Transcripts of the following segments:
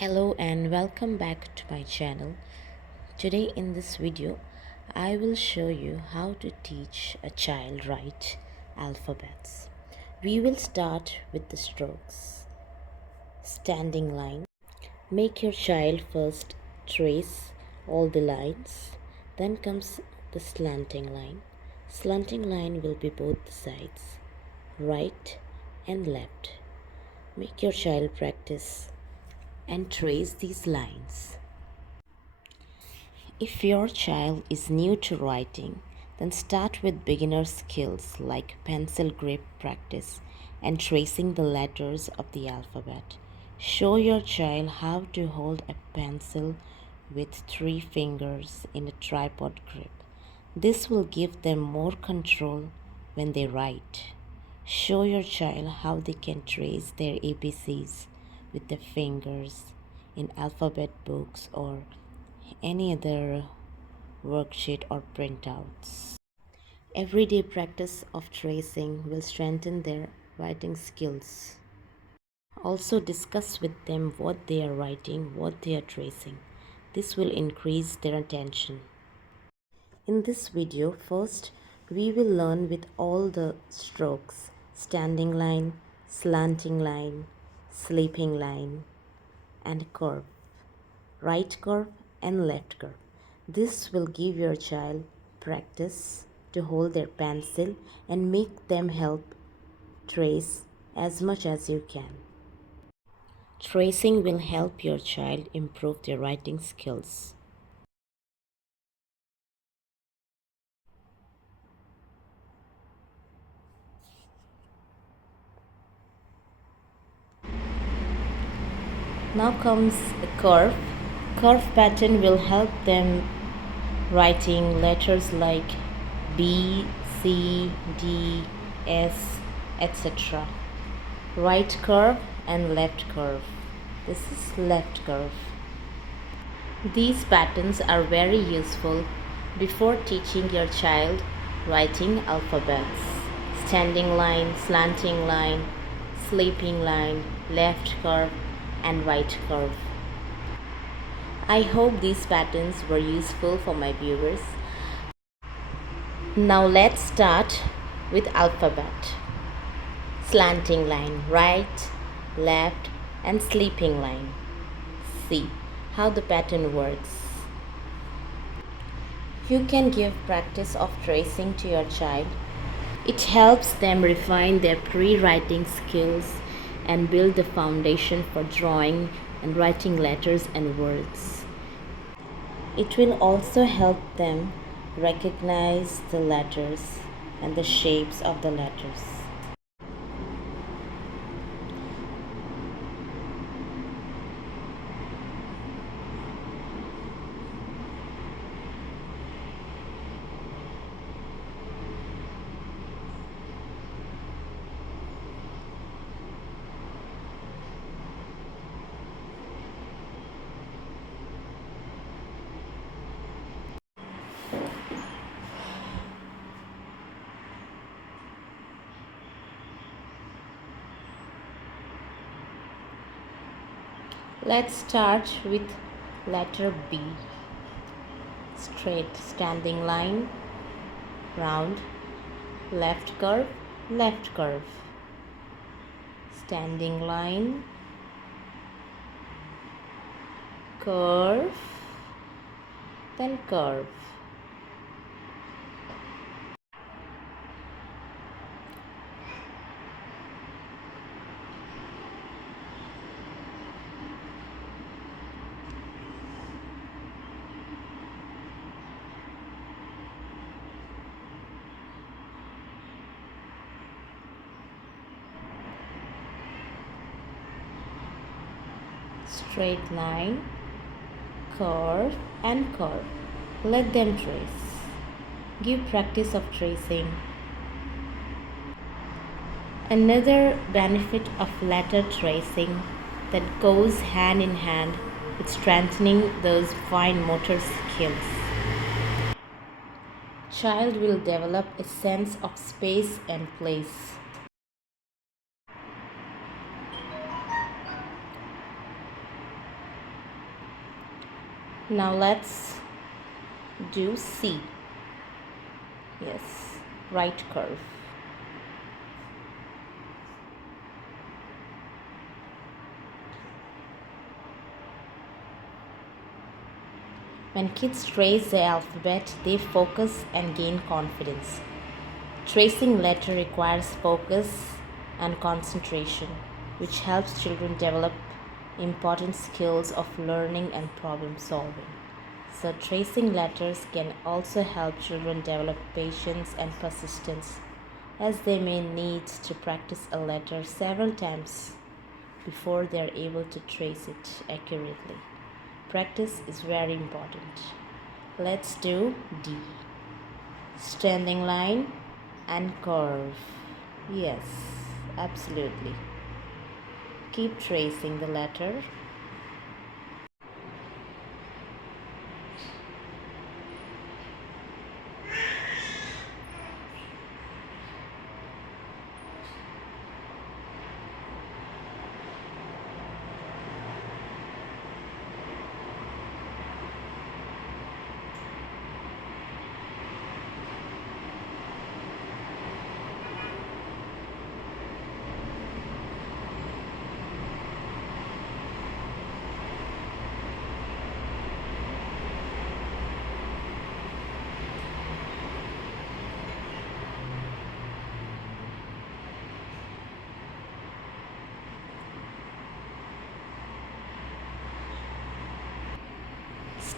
Hello and welcome back to my channel. Today in this video I will show you how to teach a child write alphabets. We will start with the strokes. Standing line. Make your child first trace all the lines. Then comes the slanting line. Slanting line will be both the sides, right and left. Make your child practice and trace these lines. If your child is new to writing, then start with beginner skills like pencil grip practice and tracing the letters of the alphabet. Show your child how to hold a pencil with 3 fingers in a tripod grip. This will give them more control when they write. Show your child how they can trace their ABCs with their fingers in alphabet books or any other worksheet or printouts. Everyday practice of tracing will strengthen their writing skills. Also discuss with them what they are writing, what they are tracing. This will increase their attention. In this video, first we will learn with all the strokes: standing line, slanting line, sleeping line, and curve, right curve and left curve. This will give your child practice to hold their pencil and make them help trace as much as you can. Tracing will help your child improve their writing skills. Now comes a curve. Curve pattern will help them writing letters like B, C, D, S, etc. Right curve and left curve. This is left curve. These patterns are very useful before teaching your child writing alphabets. Standing line, slanting line, sleeping line, left curve and right curve. I hope these patterns were useful for my viewers. Now let's start with alphabet. Slanting line, right, left and sleeping line. See how the pattern works. You can give practice of tracing to your child. It helps them refine their pre-writing skills and build the foundation for drawing and writing letters and words. It will also help them recognize the letters and the shapes of the letters. Let's start with letter B. Straight standing line, round, left curve, left curve. Standing line, curve, then curve. Straight line, curve and curve. Let them trace. Give practice of tracing. Another benefit of letter tracing that goes hand in hand with strengthening those fine motor skills. Child will develop a sense of space and place. Now let's do C. Yes, right curve. When kids trace the alphabet, they focus and gain confidence. Tracing letter requires focus and concentration, which helps children develop important skills of learning and problem solving. So, tracing letters can also help children develop patience and persistence, as they may need to practice a letter several times before they are able to trace it accurately. Practice is very important. Let's do D. Standing line and curve. Yes, absolutely. Keep tracing the letter.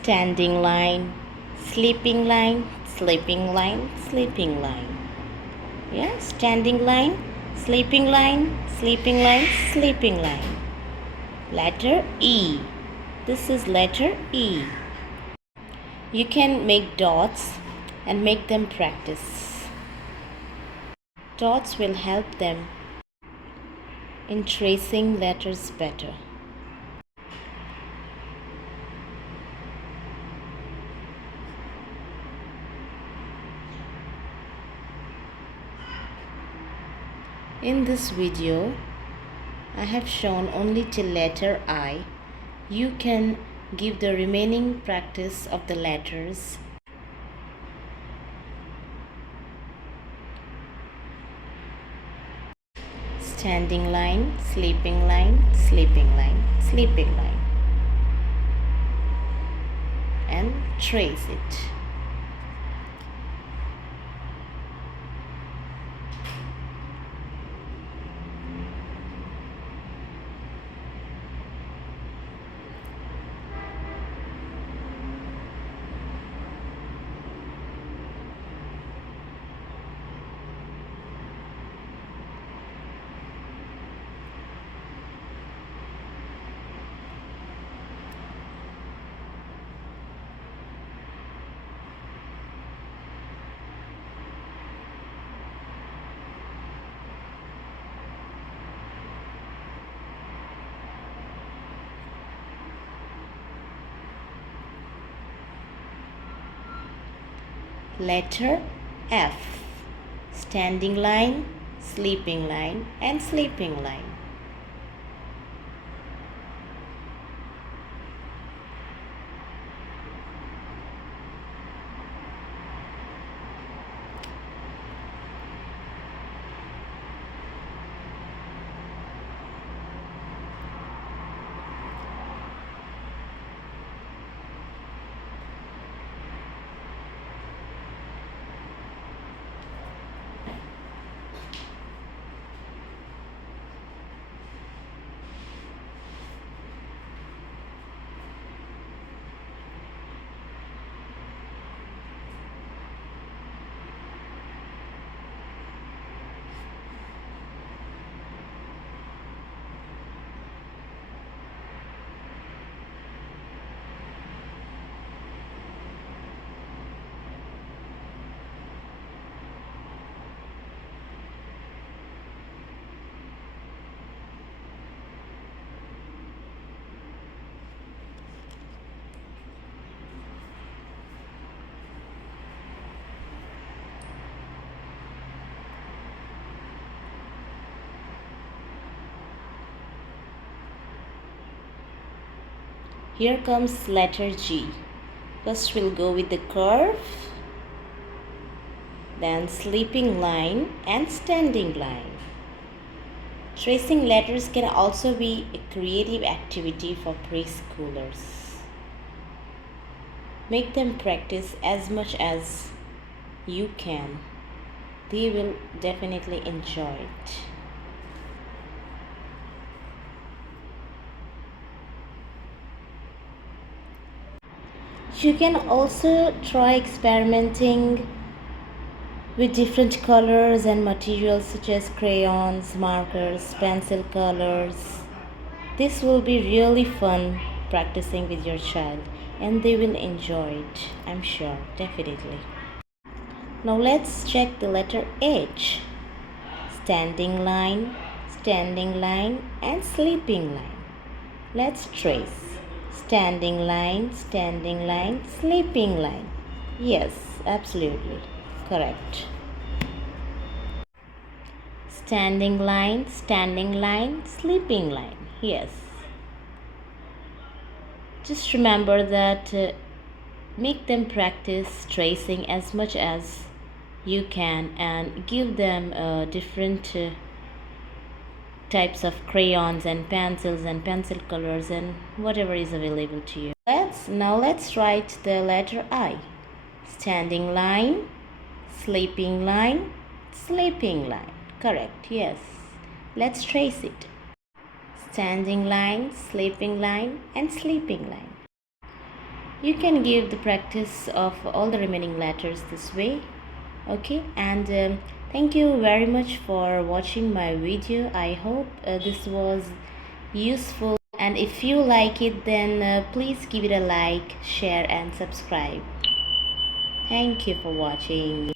Standing line, sleeping line, sleeping line, sleeping line. Yeah, standing line, sleeping line, sleeping line, sleeping line. Letter E. This is letter E. You can make dots and make them practice. Dots will help them in tracing letters better. In this video, I have shown only till letter I. You can give the remaining practice of the letters. Standing line, sleeping line, sleeping line, sleeping line. And trace it. Letter F. Standing line, sleeping line, and sleeping line. Here comes letter G. First we'll go with the curve, then sleeping line and standing line. Tracing letters can also be a creative activity for preschoolers. Make them practice as much as you can. They will definitely enjoy it. You can also try experimenting with different colors and materials such as crayons, markers, pencil colors. This will be really fun practicing with your child and they will enjoy it, I'm sure, definitely. Now let's check the letter H. Standing line, and sleeping line. Let's trace. Standing line, sleeping line. Yes, absolutely correct. Standing line, sleeping line. Yes. Just remember that make them practice tracing as much as you can and give them different types of crayons and pencils and pencil colors and whatever is available to you. Let's write the letter I. Standing line, sleeping line, sleeping line. Correct, yes. Let's trace it. Standing line, and sleeping line. You can give the practice of all the remaining letters this way. Okay, and thank you very much for watching my video. I hope this was useful, and if you like it, then please give it a like, share and subscribe. Thank you for watching.